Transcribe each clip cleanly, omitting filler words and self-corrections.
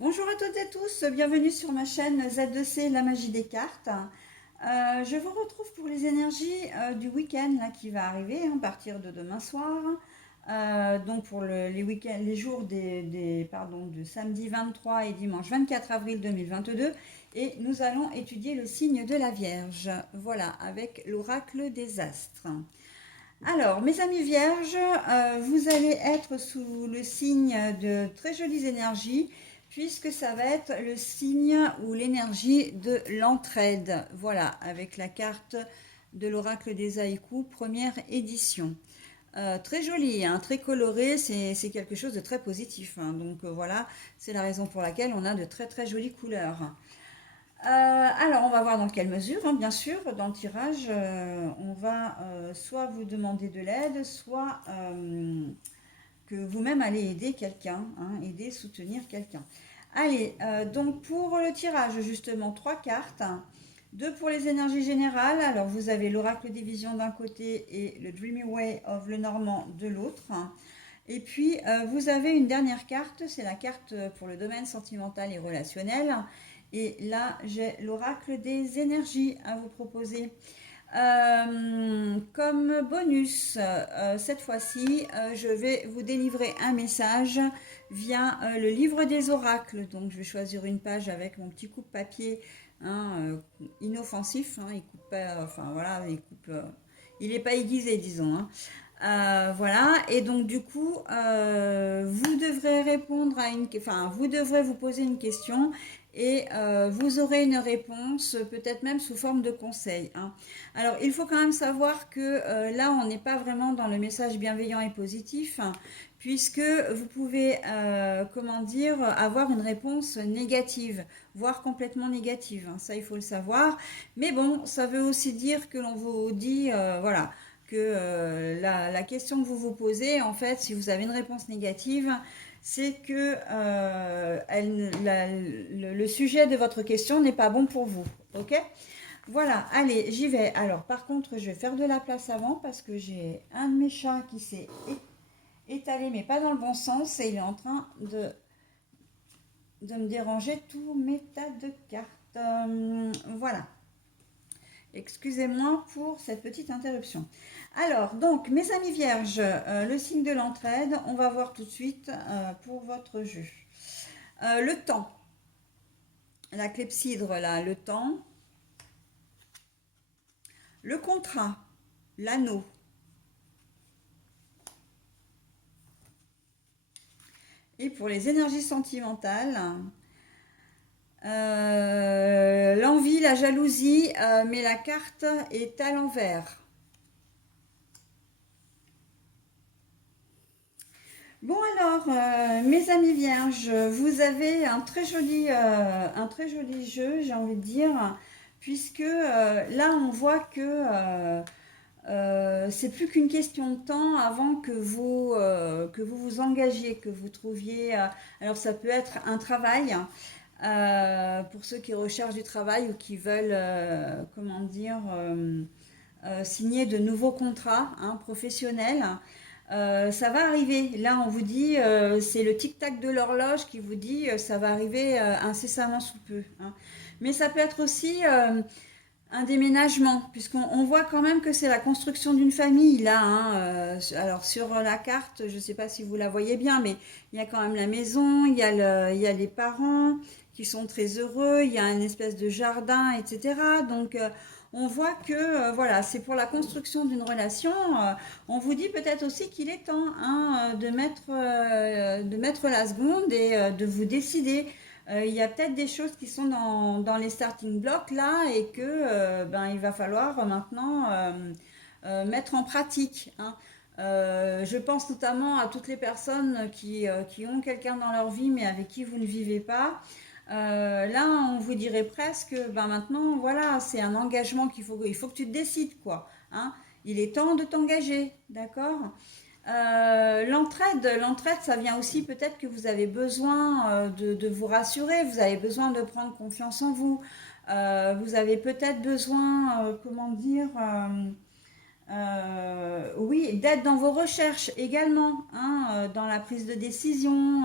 Bonjour à toutes et tous, bienvenue sur ma chaîne Z2C, la magie des cartes. Je vous retrouve pour les énergies du week-end là, qui va arriver à partir de demain soir. Donc pour les week-ends, les jours de samedi 23 et dimanche 24 avril 2022. Et nous allons étudier le signe de la Vierge. Voilà, avec l'oracle des astres. Alors, mes amis vierges, vous allez être sous le signe de très jolies énergies, puisque ça va être le signe ou l'énergie de l'entraide. Voilà, avec la carte de l'oracle des haïkus, première édition. Très jolie, hein, très colorée, c'est quelque chose de très positif, hein. Donc voilà, c'est la raison pour laquelle on a de très très jolies couleurs. Alors, on va voir dans quelle mesure, hein, bien sûr, dans le tirage, on va soit vous demander de l'aide, soit que vous-même allez aider quelqu'un, hein, aider, soutenir quelqu'un. Allez, donc pour le tirage, justement, trois cartes. Deux pour les énergies générales. Alors, vous avez l'oracle des visions d'un côté et le Dreamy Way of le Normand de l'autre. Et puis, vous avez une dernière carte, c'est la carte pour le domaine sentimental et relationnel. Et là, j'ai l'oracle des énergies à vous proposer. Comme bonus, cette fois-ci, je vais vous délivrer un message via le livre des oracles. Donc, je vais choisir une page avec mon petit coupe-papier, hein, inoffensif. Hein, il coupe pas, enfin voilà, il n'est pas aiguisé, disons, hein. Voilà, et donc du coup, vous devrez répondre à vous devrez vous poser une question et vous aurez une réponse, peut-être même sous forme de conseil, hein. Alors, il faut quand même savoir que là, on n'est pas vraiment dans le message bienveillant et positif, hein, puisque vous pouvez, comment dire, avoir une réponse négative, voire complètement négative, hein. Ça, il faut le savoir. Mais bon, ça veut aussi dire que l'on vous dit, voilà, que la question que vous vous posez, en fait, si vous avez une réponse négative, c'est que le sujet de votre question n'est pas bon pour vous. Ok? Voilà, allez, j'y vais. Alors, par contre, je vais faire de la place avant parce que j'ai un de mes chats qui s'est étalé, mais pas dans le bon sens, et il est en train de me déranger tous mes tas de cartes. Voilà. Excusez-moi pour cette petite interruption. Alors, donc, mes amis vierges, le signe de l'entraide, on va voir tout de suite pour votre jeu. Le temps, la clepsydre là, le temps. Le contrat, l'anneau. Et pour les énergies sentimentales, l'envie, la jalousie, mais la carte est à l'envers. Bon alors, mes amis vierges, vous avez un très joli jeu, j'ai envie de dire, puisque là on voit que c'est plus qu'une question de temps avant que vous vous engagiez, que vous trouviez. Alors ça peut être un travail pour ceux qui recherchent du travail ou qui veulent, comment dire, signer de nouveaux contrats, hein, professionnels. Ça va arriver. Là, on vous dit, c'est le tic-tac de l'horloge qui vous dit, ça va arriver incessamment sous peu, hein. Mais ça peut être aussi un déménagement, puisqu'on voit quand même que c'est la construction d'une famille, là, hein. Alors, sur la carte, je ne sais pas si vous la voyez bien, mais il y a quand même la maison, il y a les parents qui sont très heureux, il y a une espèce de jardin, etc. Donc, on voit que voilà, c'est pour la construction d'une relation. On vous dit peut-être aussi qu'il est temps, hein, de mettre la seconde et de vous décider. Il y a peut-être des choses qui sont dans les starting blocks là et que ben, il va falloir maintenant mettre en pratique, hein. Je pense notamment à toutes les personnes qui ont quelqu'un dans leur vie mais avec qui vous ne vivez pas. Là, on vous dirait presque, ben maintenant, voilà, c'est un engagement il faut que tu te décides, quoi, hein. Il est temps de t'engager, d'accord? L'entraide, ça vient aussi peut-être que vous avez besoin de vous rassurer, vous avez besoin de prendre confiance en vous, vous avez peut-être besoin, comment dire, oui, d'aide dans vos recherches également, hein, dans la prise de décision.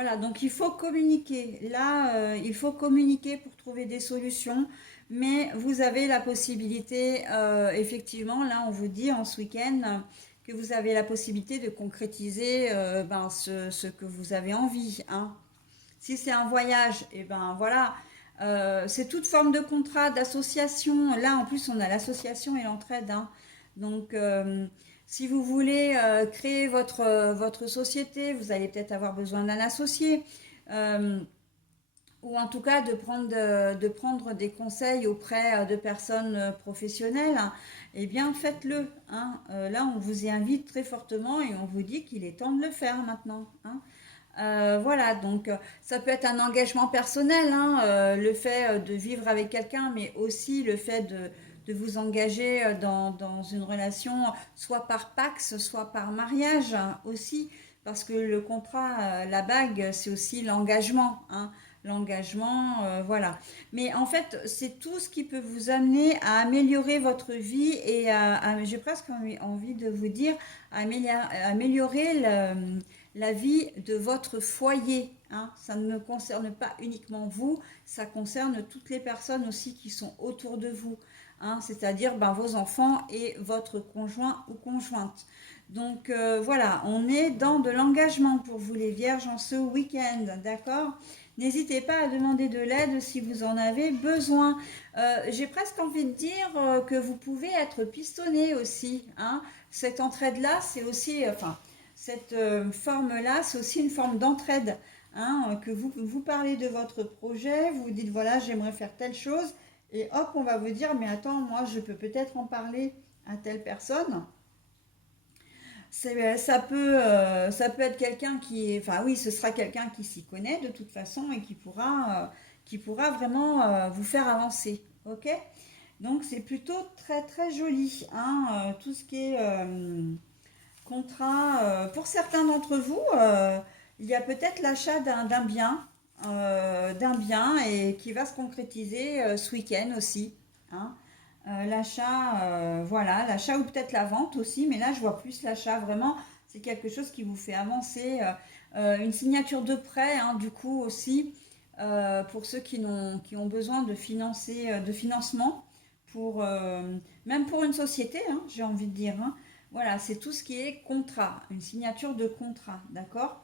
Voilà, donc il faut communiquer. Là, il faut communiquer pour trouver des solutions, mais vous avez la possibilité, effectivement, là, on vous dit en ce week-end que vous avez la possibilité de concrétiser ben, ce que vous avez envie, hein. Si c'est un voyage, et ben voilà, c'est toute forme de contrat, d'association. Là, en plus, on a l'association et l'entraide, hein. Donc, si vous voulez créer votre société, vous allez peut-être avoir besoin d'un associé. Euh, ou en tout cas de prendre des conseils auprès de personnes professionnelles, hein. Eh bien faites-le, hein. Là, on vous y invite très fortement et on vous dit qu'il est temps de le faire maintenant, hein. Voilà, donc ça peut être un engagement personnel, hein, le fait de vivre avec quelqu'un, mais aussi le fait de vous engager dans une relation, soit par Pax, soit par mariage, hein, aussi, parce que le contrat, la bague, c'est aussi l'engagement, hein, l'engagement, voilà. Mais en fait, c'est tout ce qui peut vous amener à améliorer votre vie et j'ai presque envie de vous dire, améliorer la vie de votre foyer, hein. Ça ne concerne pas uniquement vous, ça concerne toutes les personnes aussi qui sont autour de vous, hein, c'est-à-dire ben, vos enfants et votre conjoint ou conjointe. Donc voilà, on est dans de l'engagement pour vous les vierges en ce week-end, d'accord? N'hésitez pas à demander de l'aide si vous en avez besoin. J'ai presque envie de dire que vous pouvez être pistonné aussi, hein. Cette entraide-là, c'est aussi, enfin, cette forme-là, c'est aussi une forme d'entraide, hein, que vous parlez de votre projet, vous dites voilà, j'aimerais faire telle chose, et hop, on va vous dire, mais attends, moi, je peux peut-être en parler à telle personne. Ça peut être quelqu'un qui est, enfin oui, ce sera quelqu'un qui s'y connaît de toute façon et qui pourra vraiment vous faire avancer, ok? Donc c'est plutôt très très joli, hein, tout ce qui est contrat. Pour certains d'entre vous, il y a peut-être l'achat d'un bien et qui va se concrétiser ce week-end aussi, hein. L'achat, voilà, l'achat ou peut-être la vente aussi, mais là je vois plus l'achat vraiment. C'est quelque chose qui vous fait avancer. Une signature de prêt, hein, du coup aussi, pour ceux qui ont besoin de financer, de financement, pour, même pour une société, hein, j'ai envie de dire, hein. Voilà, c'est tout ce qui est contrat, une signature de contrat, d'accord?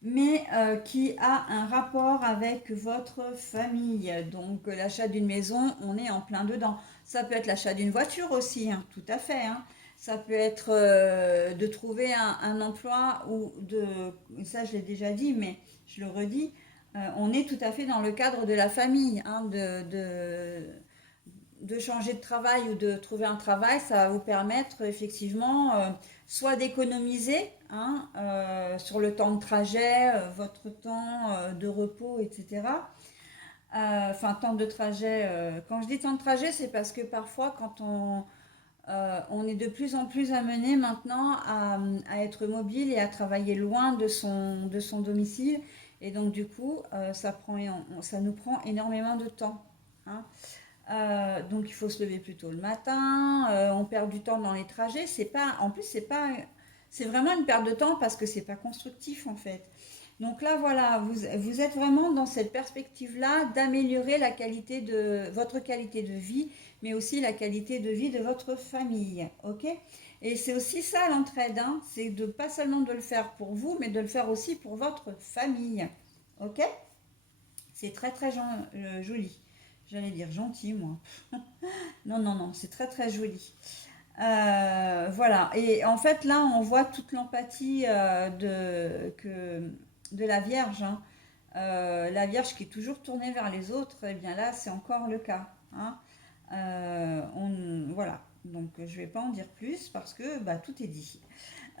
Mais qui a un rapport avec votre famille. Donc l'achat d'une maison, on est en plein dedans. Ça peut être l'achat d'une voiture aussi, hein, tout à fait, hein. Ça peut être de trouver un emploi ou de... Ça, je l'ai déjà dit, mais je le redis. On est tout à fait dans le cadre de la famille, hein, de changer de travail ou de trouver un travail, ça va vous permettre effectivement soit d'économiser, hein, sur le temps de trajet, votre temps de repos, etc. Enfin, temps de trajet. Quand je dis temps de trajet, c'est parce que parfois, quand on est de plus en plus amené maintenant à être mobile et à travailler loin de son domicile. Et donc, du coup, ça nous prend énormément de temps, hein. Donc il faut se lever plus tôt le matin, on perd du temps dans les trajets, c'est pas, en plus c'est pas, c'est vraiment une perte de temps parce que c'est pas constructif en fait. Donc là voilà, vous êtes vraiment dans cette perspective-là d'améliorer la qualité de votre qualité de vie, mais aussi la qualité de vie de votre famille, ok? Et c'est aussi ça l'entraide, hein, c'est de pas seulement de le faire pour vous, mais de le faire aussi pour votre famille, ok? C'est très très joli. J'allais dire gentil, moi. Non, non, non, c'est très très joli. Voilà. Et en fait, là, on voit toute l'empathie de la Vierge, hein. La Vierge qui est toujours tournée vers les autres, et bien là, c'est encore le cas, hein. Voilà. Donc, je ne vais pas en dire plus parce que bah, tout est dit.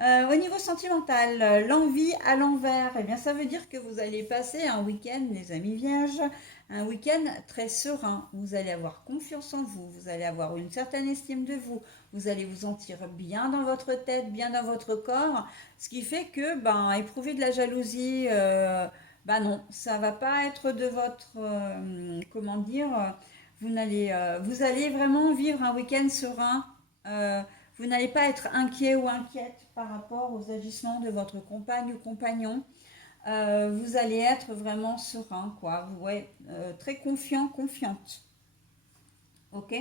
Au niveau sentimental, l'envie à l'envers, eh bien, ça veut dire que vous allez passer un week-end, les amis vierges, un week-end très serein. Vous allez avoir confiance en vous, vous allez avoir une certaine estime de vous, vous allez vous sentir bien dans votre tête, bien dans votre corps, ce qui fait que, ben, éprouver de la jalousie, ben non, ça va pas être de votre, comment dire, vous allez vraiment vivre un week-end serein. Vous n'allez pas être inquiet ou inquiète par rapport aux agissements de votre compagne ou compagnon. vous allez être vraiment serein, quoi. Ouais, très confiant, confiante. Ok.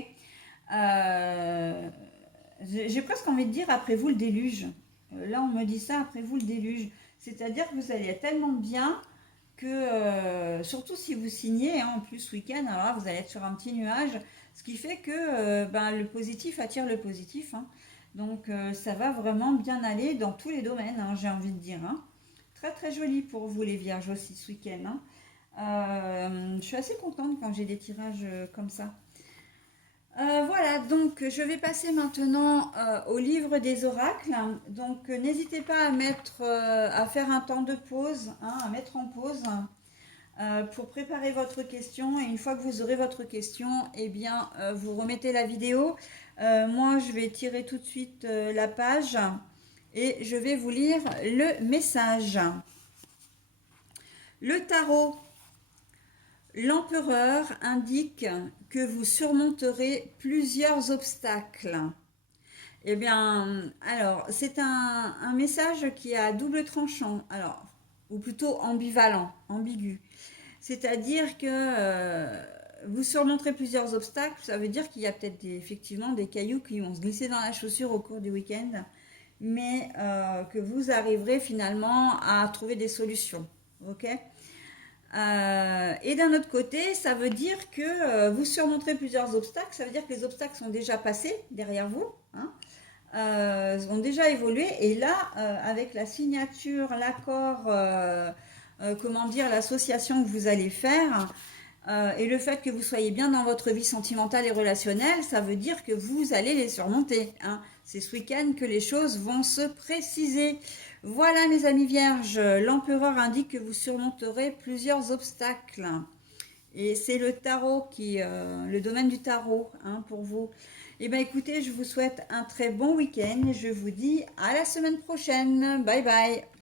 Euh, j'ai presque envie de dire après vous le déluge. Là, on me dit ça après vous le déluge. C'est-à-dire que vous allez être tellement bien que, surtout si vous signez, hein, en plus ce week-end, alors là, vous allez être sur un petit nuage, ce qui fait que ben, le positif attire le positif. Hein. Donc, ça va vraiment bien aller dans tous les domaines, hein, j'ai envie de dire. Hein. Très très joli pour vous les vierges aussi ce week-end. Hein. Je suis assez contente quand j'ai des tirages comme ça. Voilà, donc je vais passer maintenant au livre des oracles. Donc n'hésitez pas à mettre, à faire un temps de pause, hein, à mettre en pause pour préparer votre question. Et une fois que vous aurez votre question, eh bien, vous remettez la vidéo. Moi, je vais tirer tout de suite la page et je vais vous lire le message. Le tarot. L'empereur indique que vous surmonterez plusieurs obstacles. Eh bien, alors, c'est un message qui a double tranchant, alors, ou plutôt ambivalent, ambigu. C'est-à-dire que vous surmonterez plusieurs obstacles, ça veut dire qu'il y a peut-être effectivement des cailloux qui vont se glisser dans la chaussure au cours du week-end, mais que vous arriverez finalement à trouver des solutions. Ok. Et d'un autre côté, ça veut dire que vous surmonterez plusieurs obstacles. Ça veut dire que les obstacles sont déjà passés derrière vous, hein, ont déjà évolué. Et là, avec la signature, l'accord, comment dire, l'association que vous allez faire, et le fait que vous soyez bien dans votre vie sentimentale et relationnelle, ça veut dire que vous allez les surmonter. Hein. C'est ce week-end que les choses vont se préciser. Voilà mes amis vierges, l'empereur indique que vous surmonterez plusieurs obstacles. Et c'est le tarot le domaine du tarot, hein, pour vous. Eh bien écoutez, je vous souhaite un très bon week-end et je vous dis à la semaine prochaine. Bye bye.